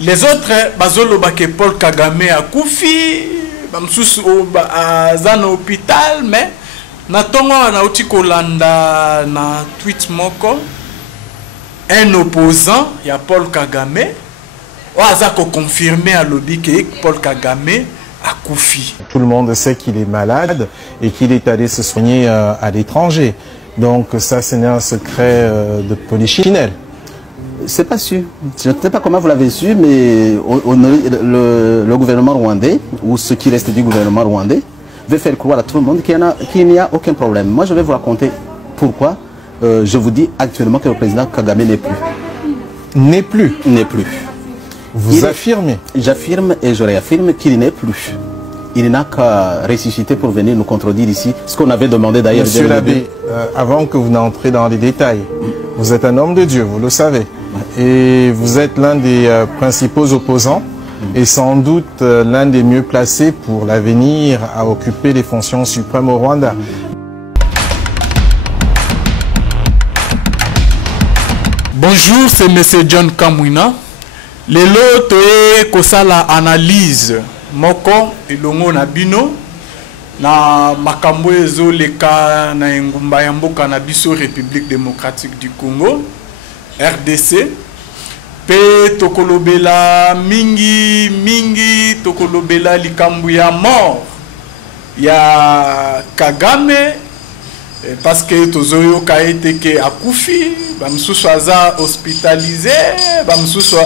Les autres, bazoloba que Paul Kagame a koufi, bamsusu à hôpital, mais natongo na uti kolanda na tweet moko un opposant, il y a Paul Kagame, a confirmé à lobby que Paul Kagame a koufi. Tout le monde sait qu'il est malade et qu'il est allé se soigner à l'étranger. Donc ça, ce n'est un secret de polichinelle. C'est pas sûr. Je ne sais pas comment vous l'avez su, mais le gouvernement rwandais, ou ce qui reste du gouvernement rwandais, veut faire croire à tout le monde qu'il n'y a aucun problème. Moi, je vais vous raconter pourquoi je vous dis actuellement que le président Kagame n'est plus. N'est plus? N'est plus. Vous affirmez? J'affirme et je réaffirme qu'il n'est plus. Il n'a qu'à ressusciter pour venir nous contredire ici, ce qu'on avait demandé d'ailleurs. Monsieur l'abbé, avant que vous n'entrez dans les détails, vous êtes un homme de Dieu, vous le savez. Et vous êtes l'un des principaux opposants et sans doute l'un des mieux placés pour l'avenir à occuper les fonctions suprêmes au Rwanda. Bonjour, c'est M. John Kamwina. Lelo toye kosala analyse moko elongo na bino na makambo ezoleka na engumba ya mboka na biso République démocratique du Congo RDC pe tokolobela mingi tokolobela likambu ya mort ya Kagame parce que tozoyo ka ete ke akufi bamsusu aza hospitalisé bamsusu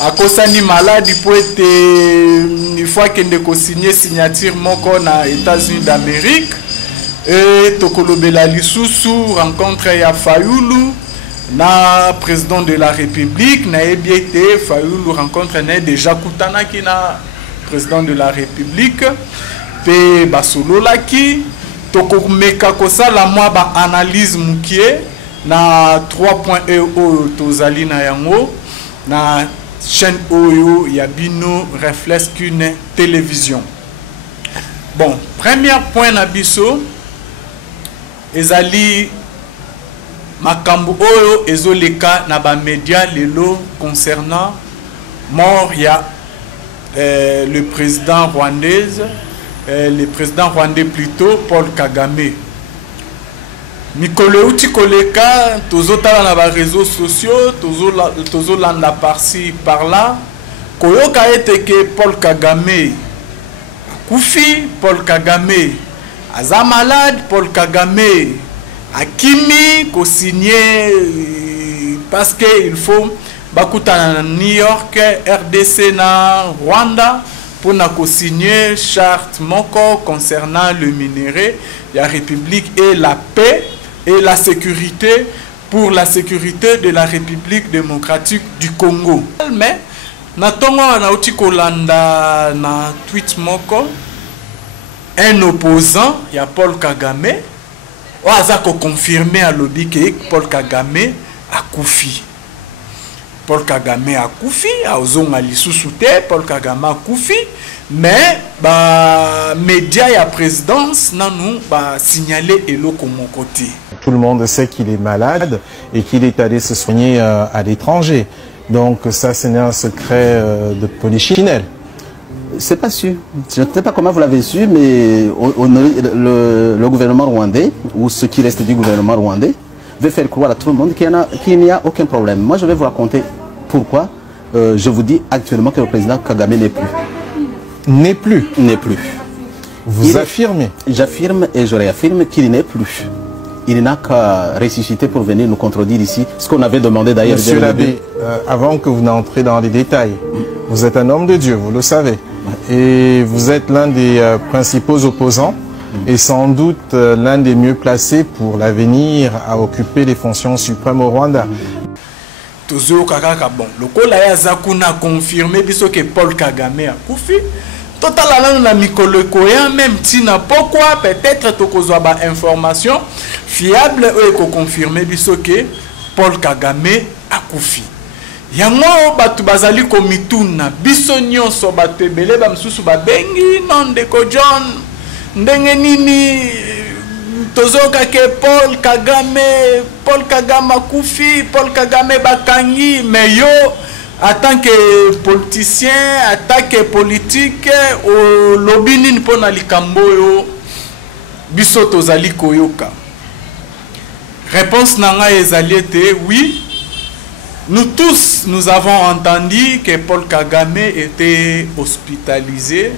akosani malade pour être une fois kende ko signer signature moko na États-Unis d'Amérique et tokolobela lisusu rencontre ya Fayulu na président de la République na ebiete Fayulu rencontre na déjà kutana ki na président de la République pe basololaki tokomeka kosala mwa ba analyse mukie na 3.0 tozali na yango na chaîne Oyo Yabino Reflex qu'une télévision. Bon, premier point na biso ezali makambo Oyo ezoleka na ba média lelo concernant mort ya le président le président rwandais plutôt Paul Kagame. Mikolo uti koleka tozotala na ba réseaux sociaux tozolanda par-ci par-là koyoka ete ke Paul Kagame akufi, Paul Kagame aza malade, Paul Kagame akimi ko signer parce que il faut bakuta na New York RDC na Rwanda pour na signer charte moko concernant le minerai, la République et la paix et la sécurité pour la sécurité de la République démocratique du Congo. Mais natongo na uti kolanda na tweet moko un opposant ya Paul Kagame oaza ko confirmer à lobby que Paul Kagame a koufi. Paul Kagame a koufi, a ozonga lisusu te, Paul Kagame a koufi, mais ba média ya présidence nanou ba signaler eloko mon côté. Tout le monde sait qu'il est malade et qu'il est allé se soigner à l'étranger. Donc ça, ce n'est un secret de polichinelle. C'est pas sûr. Je ne sais pas comment vous l'avez su, mais le gouvernement rwandais, ou ce qui reste du gouvernement rwandais, veut faire croire à tout le monde qu'il n'y a aucun problème. Moi, je vais vous raconter pourquoi je vous dis actuellement que le président Kagame n'est plus. N'est plus? N'est plus. Vous affirmez? J'affirme et je réaffirme qu'il n'est plus. Il n'a qu'à ressusciter pour venir nous contredire ici, ce qu'on avait demandé d'ailleurs. Monsieur l'abbé, avant que vous n'entrez dans les détails, vous êtes un homme de Dieu, vous le savez. Et vous êtes l'un des principaux opposants et sans doute l'un des mieux placés pour l'avenir à occuper les fonctions suprêmes au Rwanda. Tozo kakaka bon, le kola ya zakuna confirmé biso que Paul Kagame a koufi. Total na mikolo koya même tina pourquoi peut-être tokozwa ba information fiable ou ko confirmer biso que Paul Kagame a koufi. Yango batu bazali ko mituna biso nyonso batu ebele ba msusu ba bengi non de ko John ndenge nini tozoka ke Paul Kagame akufi, Paul Kagame bakangi, mais yo en tant que politicien, en tant que politique, au lobby ni pona likambo yo biso tozali koyoka. Réponse nanga ezaliete, oui. Nous tous, nous avons entendu que Paul Kagame était hospitalisé.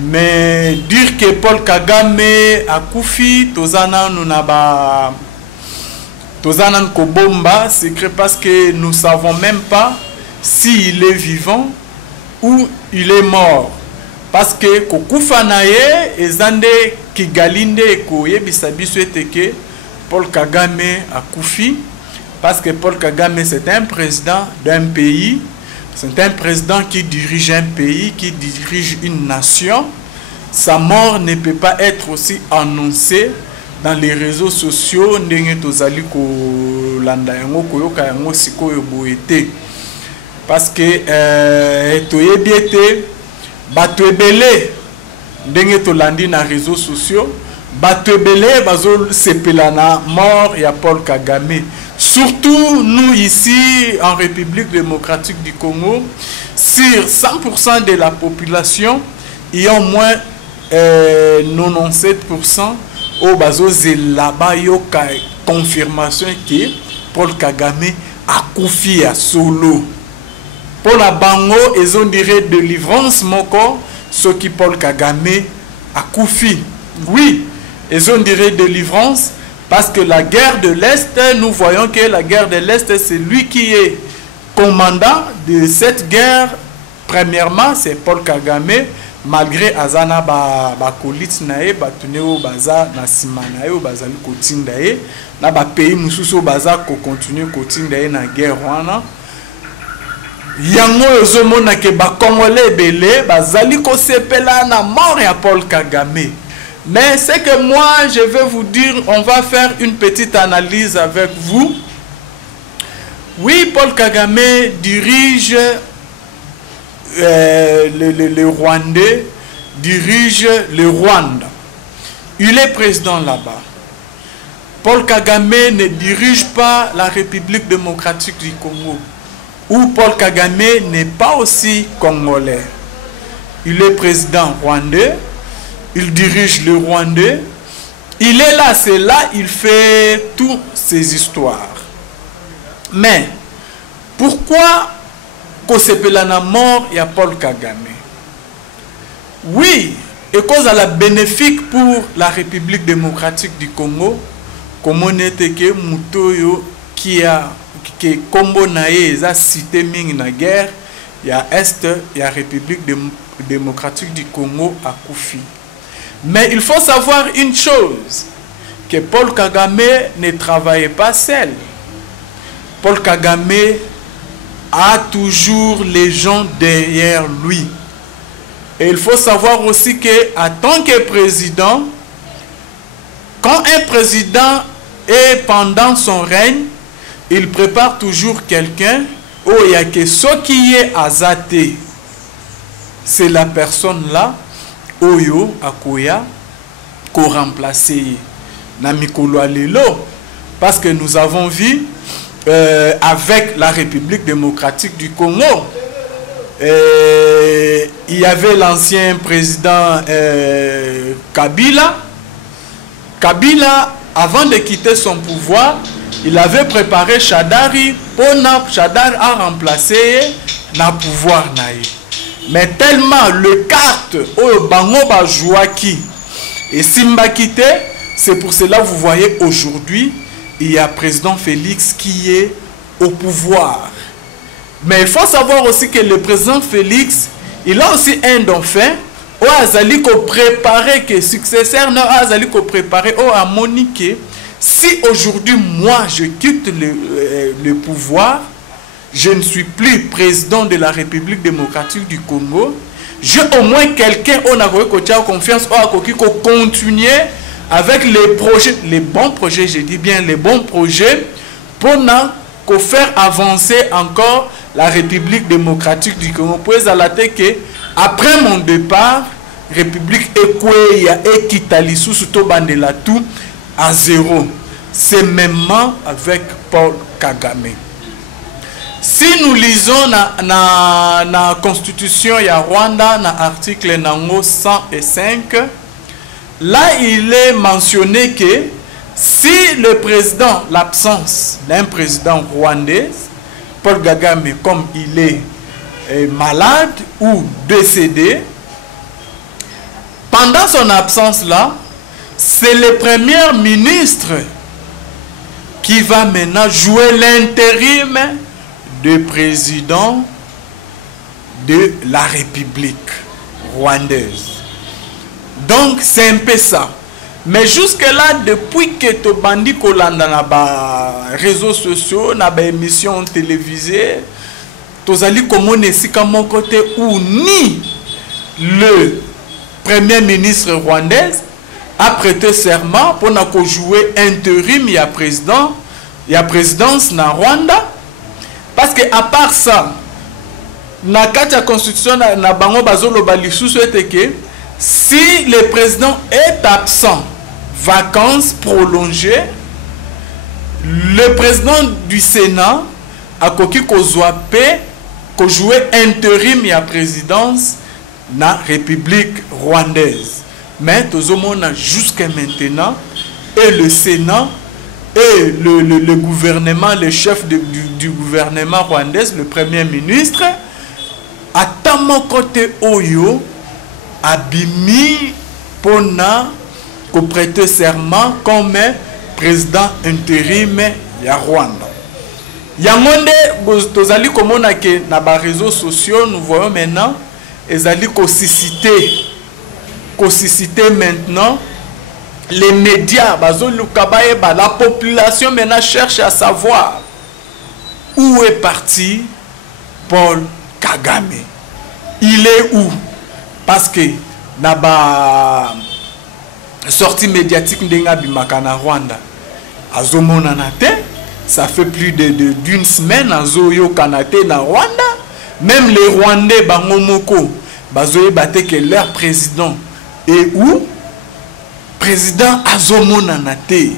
Mais dire que Paul Kagame a koufi, tozana nunaba Tozanan Kobomba, c'est parce que nous ne savons même pas s'il est vivant ou il est mort. Parce que Kokufanaye et Zande Kigalinde Koye Bisabiso que Paul Kagame a koufi. Parce que Paul Kagame, c'est un président d'un pays. C'est un président qui dirige un pays, qui dirige une nation. Sa mort ne peut pas être aussi annoncée dans les réseaux sociaux, parce que toyebiete batwebele ndenge tolandi na réseaux sociaux, batwebele bazo sepelana mort ya Paul Kagame. Surtout nous ici en République démocratique du Congo, sur 100% de la population, il y a au moins 97% au bazo zelaba yoka confirmation que Paul Kagame a koufi à solo. Pour la bango, ils ont dirait délivrance moko, ce qui Paul Kagame a koufi. Oui, ils ont dirait délivrance parce que la guerre de l'Est, nous voyons que la guerre de l'Est, c'est lui qui est commandant de cette guerre. Premièrement, c'est Paul Kagame. Malgré azana ba kolit nae batuneo baza na simana yo bazali kotindae na ba pays mususu baza ko continuer kotindae na guerre wana yango ezomona ke ba congolais belé bazali ko sepela na mort ya Paul Kagame. Mais c'est que moi je vais vous dire, on va faire une petite analyse avec vous. Oui, Paul Kagame dirige le Rwandais, dirige le Rwanda. Il est président là-bas. Paul Kagame ne dirige pas la République démocratique du Congo, où Paul Kagame n'est pas aussi congolais. Il est président rwandais, il dirige le Rwandais, il est là, c'est là, il fait toutes ces histoires. Mais pourquoi qu'on s'appelle la mort, il y a Paul Kagame? Oui, et cause à la bénéfique pour la République démocratique du Congo, comme on était que Mutoyo qui a que Combo Nae a cité Ming na guerre, il y a Est, il y a République démocratique du Congo à Koufi. Mais il faut savoir une chose, que Paul Kagame ne travaillait pas seul. Paul Kagame a toujours les gens derrière lui. Et il faut savoir aussi que en tant que président, quand un président est pendant son règne, il prépare toujours quelqu'un. Oh, il y a que ce qui est azaté. C'est la personne là, Oyo Akoya, qu'on remplace Namikolo Alelo. Parce que nous avons vu avec la République démocratique du Congo, il y avait l'ancien président Kabila. Kabila, avant de quitter son pouvoir, il avait préparé Chadari pour Chadari a remplacé le pouvoir. Mais tellement le carte au Bango Jouaki et Simba quitté, c'est pour cela que vous voyez aujourd'hui, il y a président Félix qui est au pouvoir. Mais il faut savoir aussi que le président Félix, il a aussi un dauphin. Au Azali ko préparer que successeur non Azali ko préparer au à Monique. Si aujourd'hui moi je quitte le pouvoir, je ne suis plus président de la République démocratique du Congo, j'ai au moins quelqu'un on a confiance au qui continuer avec les projets, les bons projets, je dis bien les bons projets, pour faire avancer encore la République démocratique du Congo. Puis à la tête que après mon départ, République Ekweya et Kitali sous Bandela tout à zéro. C'est même avec Paul Kagame. Si nous lisons la constitution ya Rwanda, na article nango 105, là il est mentionné que si le président, l'absence d'un président rwandais, Paul Kagame, comme il est malade ou décédé, pendant son absence là, c'est le premier ministre qui va maintenant jouer l'intérim de président de la République rwandaise. Donc c'est un peu ça. Mais jusque-là, depuis que tu bandis kolanda na ba réseaux sociaux, na ba émissions télévisées, tu allais comme on est à mon côté où ni le premier ministre rwandais a prêté serment pour na jouer intérim ya présidence na Rwanda. Parce que à part ça, na la constitution na bango bazolo balisusu eteke, si le président est absent, vacances prolongées, le président du Sénat a koki ko jouer intérim ya présidence na République rwandaise. Mais tout le monde jusqu'à maintenant, et le Sénat et le gouvernement, le chef du gouvernement rwandais, le premier ministre, à mon côté oyo abimi pona ko prêter serment comme président intérim ya Rwanda. Yangonde tozali komona ke na ba réseaux sociaux nous voyons maintenant ezali ko susciter maintenant les médias la population maintenant cherche à savoir où est parti Paul Kagame. Il est où? Parce que na ba sortie médiatique ndenga bimaka na Rwanda azomona na te, ça fait plus d'une semaine azoyo kanate na Rwanda. Même les Rwandais bangomoko bazoye bate que leur président est où? Président azomona na te.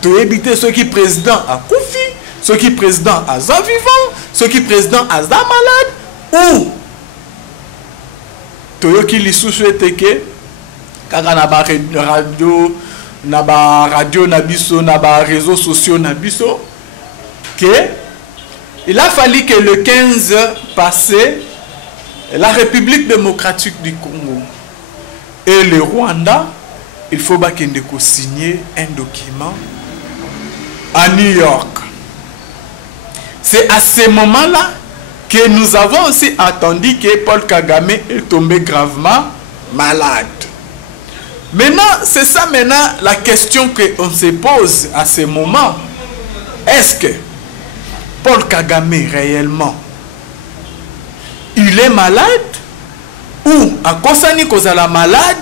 To éviter ceux qui président a Koufi, ceux qui président a vivant, ceux qui président a malade ou toyoki lisusu eteke kaka na ba radio na biso na ba réseaux sociaux na biso que il a fallu que le 15 passé la République démocratique du Congo et le Rwanda, il faut bakende ko signer un document à New York. C'est à ce moment-là que nous avons aussi attendu que Paul Kagame est tombé gravement malade. Maintenant, c'est ça maintenant la question qu'on se pose à ce moment. Est-ce que Paul Kagame réellement, il est malade ou à Kosani Kozala malade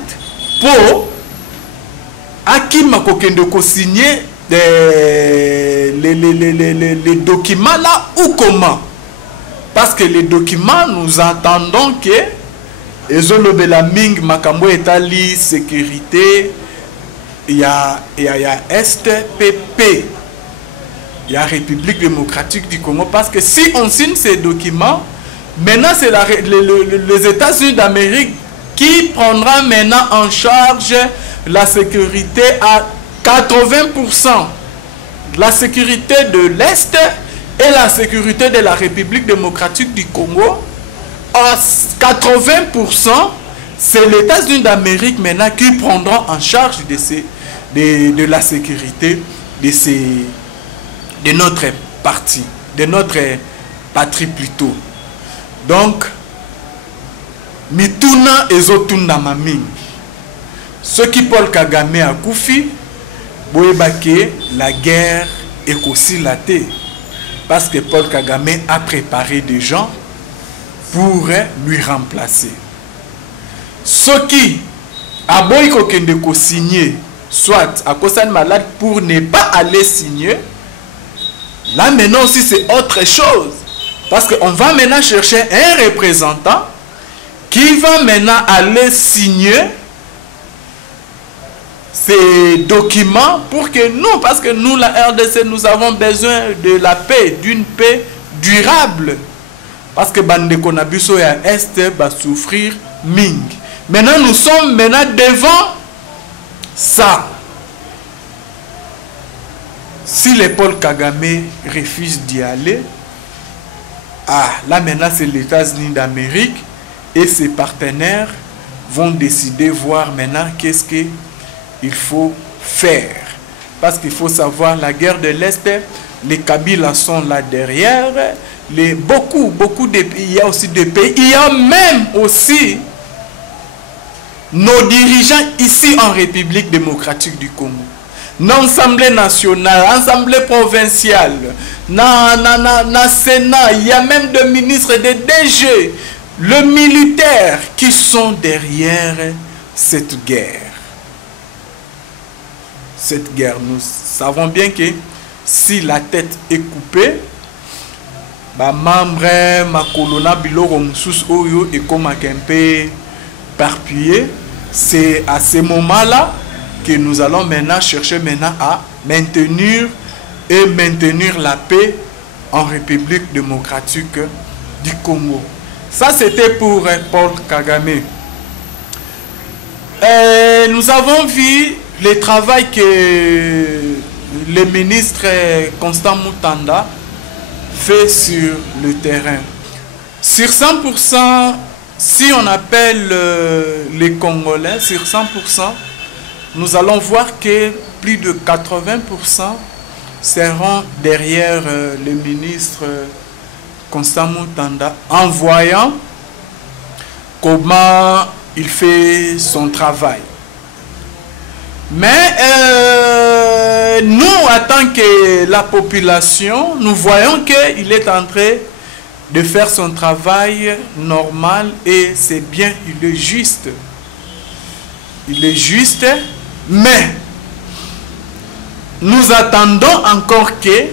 pour Akima Kokende ko signer les documents là ou comment? Parce que les documents, nous entendons que Ezolobela Ming Makambo Etali sécurité, il y a STPP, il y a République démocratique du Congo. Parce que si on signe ces documents, maintenant c'est les États-Unis d'Amérique qui prendra maintenant en charge la sécurité à 80%. La sécurité de l'Est et la sécurité de la République démocratique du Congo, à 80%, c'est les États-Unis d'Amérique maintenant qui prendront en charge de la sécurité de notre parti, de notre patrie plutôt. Donc, Mituna ezotunda maming. Ce qui Paul Kagame a koufi, boebake la guerre est aussi la terre. Parce que Paul Kagame a préparé des gens pour lui remplacer. Ce qui a boyko kende ko signer, soit à cause de malade pour ne pas aller signer, là maintenant aussi c'est autre chose. Parce qu'on va maintenant chercher un représentant qui va maintenant aller signer ces documents pour que nous, parce que nous, la RDC, nous avons besoin de la paix, d'une paix durable. Parce que Bandeko Nabiso et Est va souffrir Ming. Maintenant, nous sommes devant ça. Si les Paul Kagame refuse d'y aller, là maintenant c'est les États-Unis d'Amérique et ses partenaires vont décider, voir maintenant qu'est-ce qu'il faut faire. Parce qu'il faut savoir, la guerre de l'Est, les Kabylas sont là derrière, beaucoup de pays, il y a aussi des pays, il y a même aussi nos dirigeants ici en République démocratique du Congo. Dans l'Assemblée nationale, l'Assemblée provinciale, dans le Sénat, il y a même des ministres, des DG, les militaires qui sont derrière cette guerre. Cette guerre, nous savons bien que si la tête est coupée, membre ma colonna biloro mususu oyo et comme un peu parpillé, c'est à ce moment-là que nous allons maintenant chercher à maintenir la paix en République démocratique du Congo. Ça c'était pour Paul Kagame. Nous avons vu le travail que le ministre Constant Mutanda fait sur le terrain. Sur 100%, si on appelle les Congolais, sur 100%, nous allons voir que plus de 80% seront derrière le ministre Constant Mutanda en voyant comment il fait son travail. Mais nous, en tant que la population, nous voyons qu'il est en train de faire son travail normal et c'est bien, il est juste. Il est juste, mais nous attendons encore que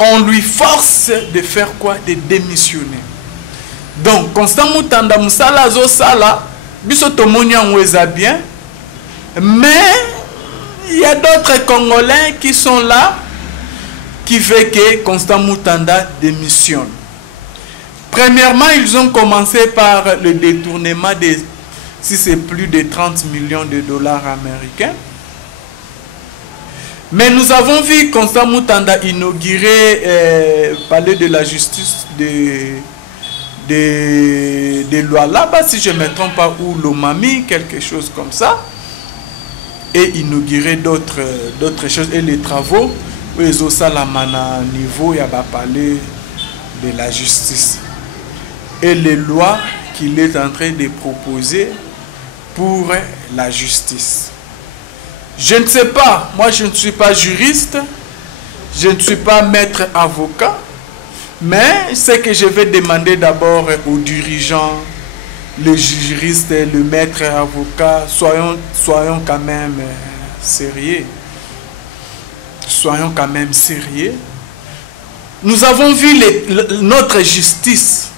on lui force de faire quoi? De démissionner. Donc, Constant Mutanda Moussala Zosala, biso tomoni anweza bien, mais il y a d'autres Congolais qui sont là, qui veulent que Constant Mutanda démissionne. Premièrement, ils ont commencé par le détournement de, si c'est plus de 30 millions de dollars américains. Mais nous avons vu Constant Mutanda inaugurer palais de la justice de Lualaba, si je ne me trompe pas, ou Lomami, quelque chose comme ça, et inaugurer d'autres choses, et les travaux, où ils ont ça la mana niveau, il y a un palais de la justice. Et les lois qu'il est en train de proposer pour la justice. Je ne sais pas, moi je ne suis pas juriste, je ne suis pas maître avocat, mais ce que je vais demander d'abord aux dirigeants, les juristes, le maître avocat, soyons quand même sérieux. Soyons quand même sérieux. Nous avons vu notre justice,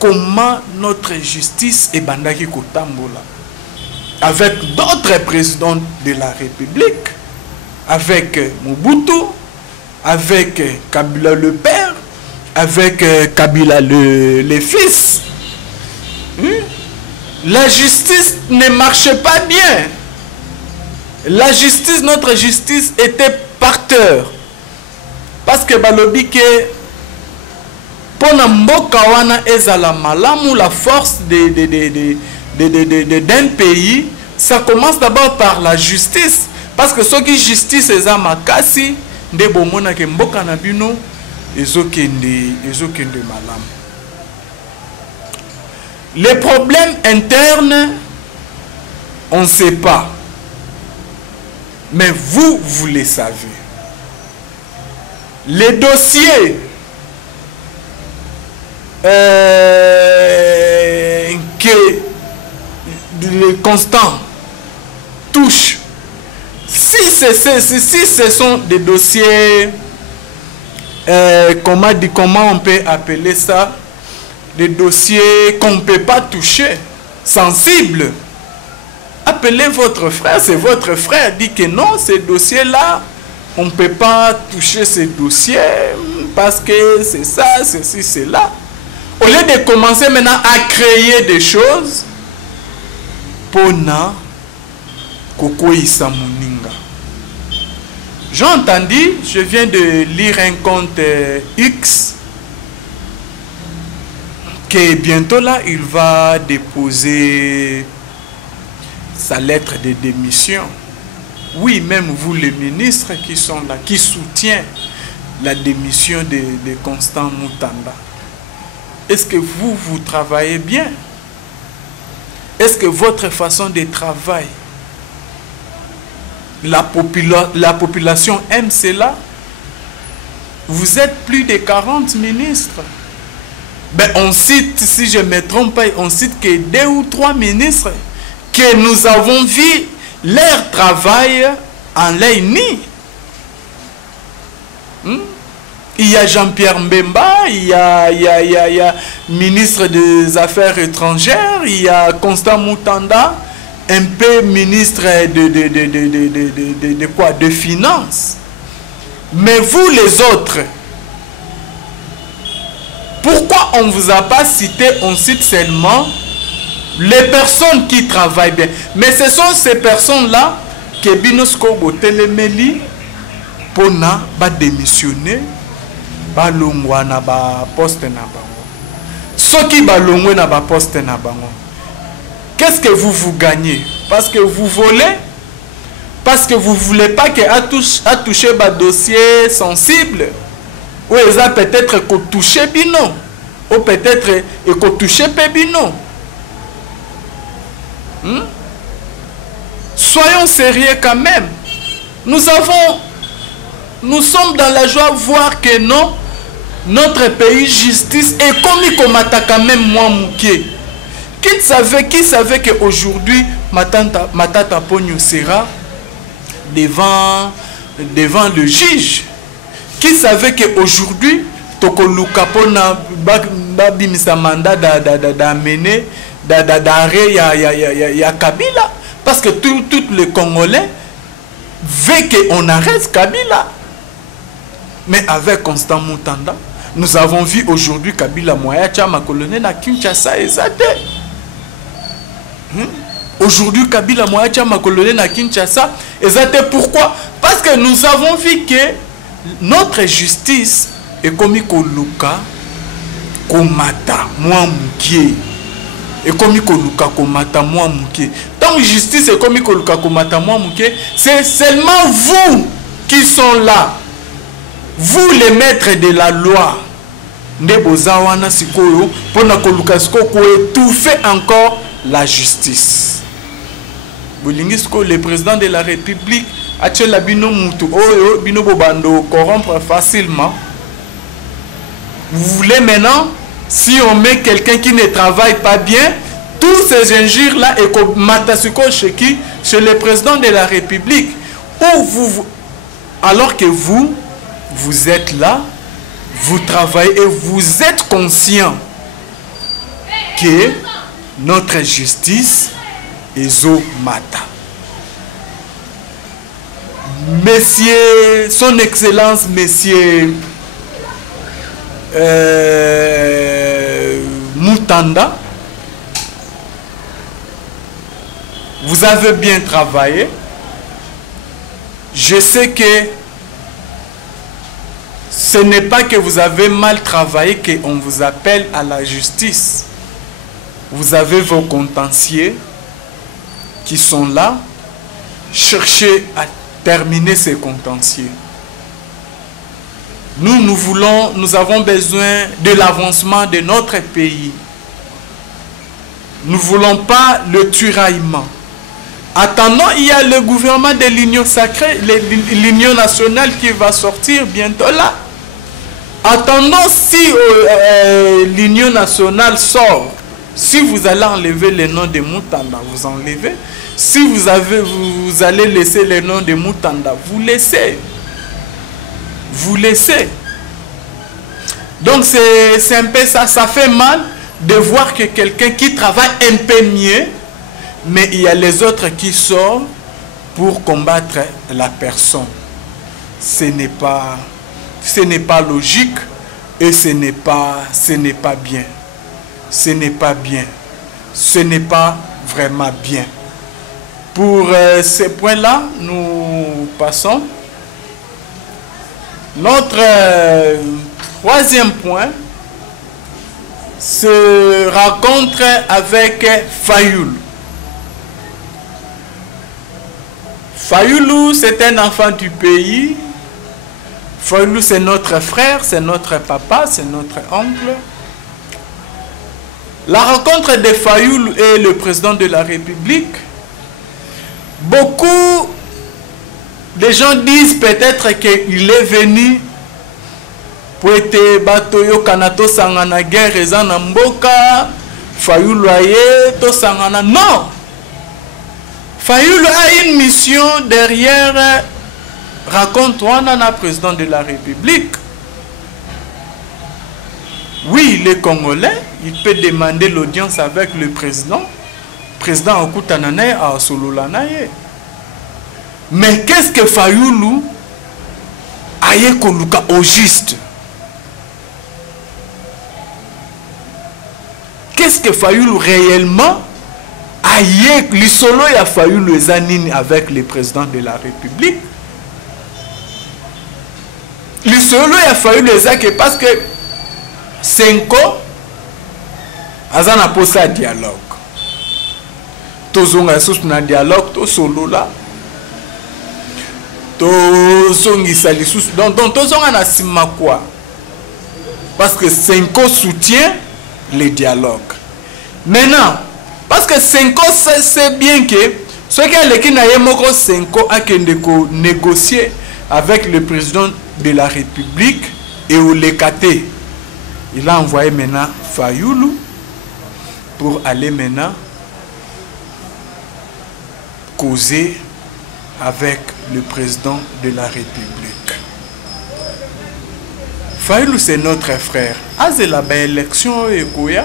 comment notre justice est bandaki kotambola. Avec d'autres présidents de la République, avec Mobutu, avec Kabila le père, avec Kabila le fils. La justice ne marchait pas bien. La justice, notre justice était par terre. Parce que balobi que pour mboka wana ezala malamu, la force d'un pays, ça commence d'abord par la justice. Parce que ceux qui justice eza makasi nde bomona ke mboka na bino ezokende malamu. Les problèmes internes, on ne sait pas. Mais vous les savez. Les dossiers que le Constant touche, si ce sont des dossiers, comment on peut appeler ça, des dossiers qu'on ne peut pas toucher, sensibles, appelez votre frère, c'est votre frère, dit que non, ces dossiers-là, on ne peut pas toucher ces dossiers, parce que c'est ça, ceci, c'est là. Au lieu de commencer maintenant à créer des choses, pona kokoisa muninga. J'ai entendu, je viens de lire un compte X, que bientôt là, il va déposer sa lettre de démission. Oui, même vous les ministres qui sont là, qui soutiennent la démission de Constant Mutanda. Est-ce que vous travaillez bien? Est-ce que votre façon de travail, la population aime cela? Vous êtes plus de 40 ministres. Ben, on cite, si je ne me trompe pas, on cite que 2 ou 3 ministres que nous avons vu leur travail en l'ennemi. Il y a Jean-Pierre Mbemba, il y a ministre des Affaires étrangères, il y a Constant Mutanda, un peu ministre de quoi? De finances. Mais vous les autres, pourquoi on ne vous a pas cité? On cite seulement les personnes qui travaillent bien. Mais ce sont ces personnes-là que Binosko Botelemeli Pona va démissionner, va longwa na ba poste na bango. Ceux qui va longwa na ba poste na bango. Qu'est-ce que vous gagnez? Parce que vous volez? Parce que vous ne voulez pas que à toucher ba dossier sensible? Ou ils ont peut-être que toucher bino, ou peut-être que toucher bino. Soyons sérieux quand même. Nous sommes dans la joie de voir que non, notre pays justice est comme quand même moi mouké. Qui savait qu'aujourd'hui Matata Pogno sera devant le juge? Qui savait qu'aujourd'hui, Tokoluka Pona Babimisa mandat d'amener d'arrêt ya Kabila? Parce que tous les Congolais veulent qu'on arrête Kabila. Mais avec Constant Mutanda, nous avons vu aujourd'hui Kabila Moya Chama colonel na Kinshasa et Zate. Aujourd'hui, Kabila Moya Chama colonel na Kinshasa et Zate. Pourquoi? Parce que nous avons vu que notre justice est comme Koluka Komata Mouamoukie. Et comme Koluka Komata Mouamoukie. Tant que justice est comme Koluka Komata Mouamoukie, c'est seulement vous qui sont là. Vous les maîtres de la loi. Ndebozawana Sikoyo, Pona Koluka Skoko étouffer encore la justice. Bolingisko, le président de la République, Achela Bino Moutou, Bino Bobando, corrompre facilement. Vous voulez maintenant, si on met quelqu'un qui ne travaille pas bien, tous ces injures-là, et comme Matasuko chez qui? Chez le président de la République. Alors que vous êtes là, vous travaillez et vous êtes conscient que notre justice est Zomata. Messieurs, son excellence, messieurs Mutanda, vous avez bien travaillé. Je sais que ce n'est pas que vous avez mal travaillé qu'on vous appelle à la justice. Vous avez vos contentieux qui sont là. Cherchez à terminer ces contentieux. Nous avons besoin de l'avancement de notre pays. Nous ne voulons pas le tiraillement. Attendons, il y a le gouvernement de l'Union sacrée, l'Union nationale qui va sortir bientôt là. Attendons si l'Union nationale sort. Si vous allez enlever le nom de Mutanda, vous enlevez. Si vous allez laisser le nom de Mutanda, vous laissez. Vous laissez. Donc c'est un peu ça. Ça fait mal de voir que quelqu'un qui travaille un peu mieux, mais il y a les autres qui sortent pour combattre la personne. Ce n'est pas ce n'est pas logique et ce n'est pas bien. Ce n'est pas bien. Ce n'est pas vraiment bien. Pour ces points-là, nous passons. Notre troisième point se rencontre avec Fayoulou. Fayoulou, c'est un enfant du pays. Fayoulou, c'est notre frère, c'est notre papa, c'est notre oncle. La rencontre de Fayoulou et le président de la République, beaucoup de gens disent peut-être qu'il est venu pour être batoyo kanato sangana guerre ezana mboka Fayoulou aye to sangana. Non, Fayoulou a une mission derrière raconte-toi na président de la République. Oui, il est congolais, il peut demander l'audience avec le président. Président Okutananaye a Sololanaye. Mais qu'est-ce que Fayoulou aye koluka au juste? Qu'est-ce que Fayoulou réellement aye l'isolo ya Fayoulou ezanini avec le président de la République? L'isolo ya Fayoulou ezake parce que Senko azana posa dialogue. Tozonga sous na dialogue to solo là. Tozongisa li sous donc tozonga na sima quoi? Parce que Senko soutient les dialogues. Maintenant, parce que Senko sait bien que ce qui na yemoko Senko a kendeko négocier avec le président de la République et au Lekate. Il a envoyé maintenant Fayoulou pour aller maintenant causer avec le président de la République. Fayoulou, c'est notre frère. Azé la élection et Koya,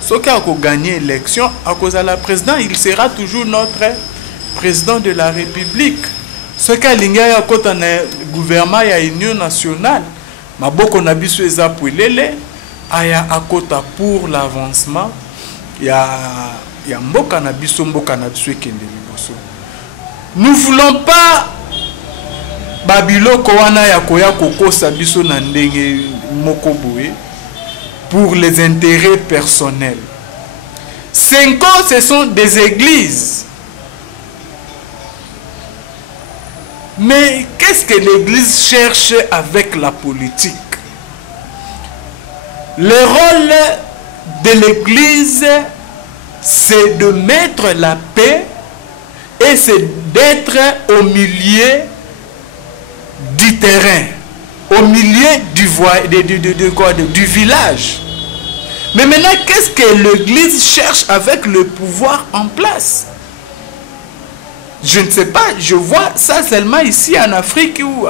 ce qui a gagné l'élection à cause de la présidente, il sera toujours notre président de la République. Ce qui a ligné à côté du gouvernement et à l'Union nationale, ma boko nabiso eza pouilele. Aya akota pour l'avancement ya mboka na biso kende liboso. Nous voulons pas babiloko wana ya koya kokosa biso na ndenge moko boye pour les intérêts personnels. 5 ans, ce sont des églises. Mais qu'est-ce que l'église cherche avec la politique? Le rôle de l'église, c'est de mettre la paix et c'est d'être au milieu du terrain, au milieu du village. Mais maintenant, qu'est-ce que l'église cherche avec le pouvoir en place? Je ne sais pas, je vois ça seulement ici en Afrique ou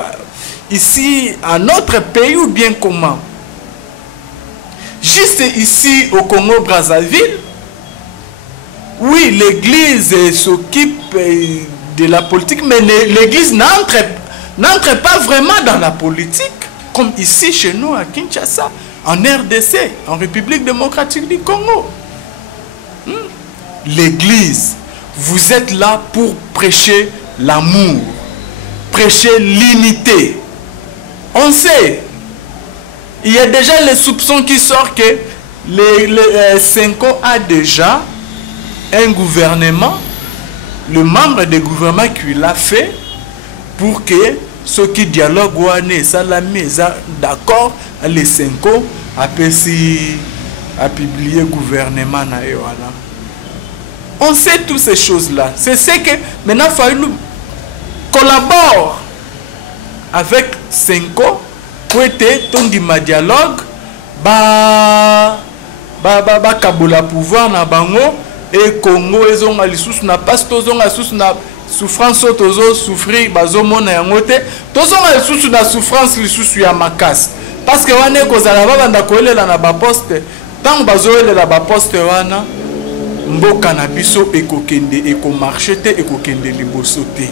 ici en notre pays ou bien comment? Juste ici au Congo-Brazzaville, oui, l'église s'occupe de la politique, mais l'église n'entre pas vraiment dans la politique, comme ici chez nous à Kinshasa, en RDC, en République démocratique du Congo. L'église, vous êtes là pour prêcher l'amour, prêcher l'unité. On sait. Il y a déjà les soupçons qui sortent que les Senko a déjà un gouvernement, le membre du gouvernement qui l'a fait pour que ceux qui dialoguent ou salami d'accord les Senko a publié le gouvernement. On sait toutes ces choses-là. C'est ce que maintenant Fayoulou collabore avec Senko. Tondima dialogue kabola pouvoir na bango et Congo ezonga lisusu na passe tozonga lisusu na souffrance tozo souffrir bazomona yango te tozonga lisusu na souffrance lisusu ya makasi parce que wana kozala babanda koelela na ba poste tant bazoelela ba poste wana mboka na biso ekokende ekomarche te ekokende liboso te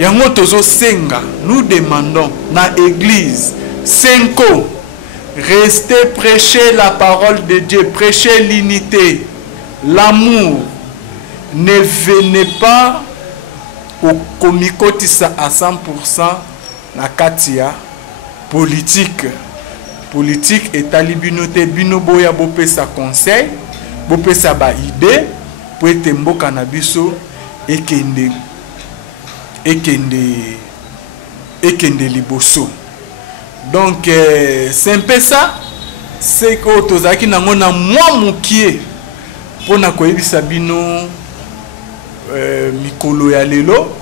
yango tozo senga nous demandons na église 5. Restez prêcher la parole de Dieu, prêcher l'unité, l'amour. Ne venez pas au komikotisa à 100% na katia politique. Politique est à l'ibinote binoboya bopesa conseil, bopesa ba idée pour être mboka na biso ekende liboso. Donc c'est un peu ça, c'est que tozaki nango na mwa mukie pona koyebisa bino mikolo ya lelo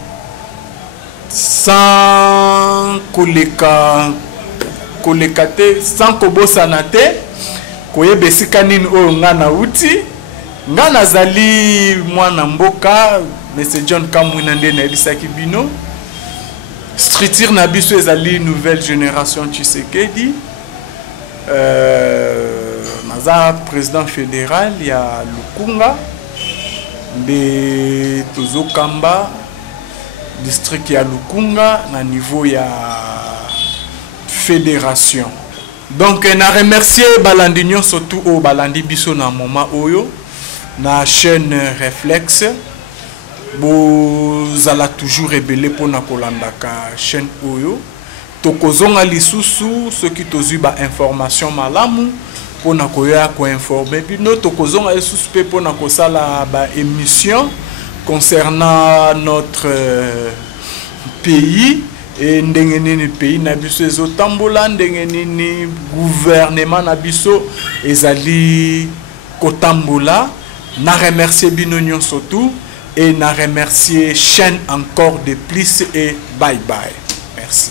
sans koleka te, sans kobosana te, koyebesika nini oyo nga na uti. Nga nazali mwana mboka Mr. John Kamwina nde nayebisaki bino. Structure na biso ezali nouvelle génération Tshisekedi. Naza président fédéral ya Lukunga de tozokamba district ya Lukunga na niveau ya fédération. Donc na remercier balandi nyonso tout o balandi biso na moment oyo na chaîne Réflexe. Bozala toujours rebelle pour na kolandaka chaîne oyo. Tokozonga lisusu ceux qui tozu ba information malamu pour na koya ko informer bino tokozonga lisusu pe pour na kosala ba émission concernant notre pays et ndenge nini pays na biso ezotambola, ndenge nini gouvernement na biso ezali kotambola. Na remercier bino nyonso tout et na remercier chaîne encore de plus et bye bye. Merci.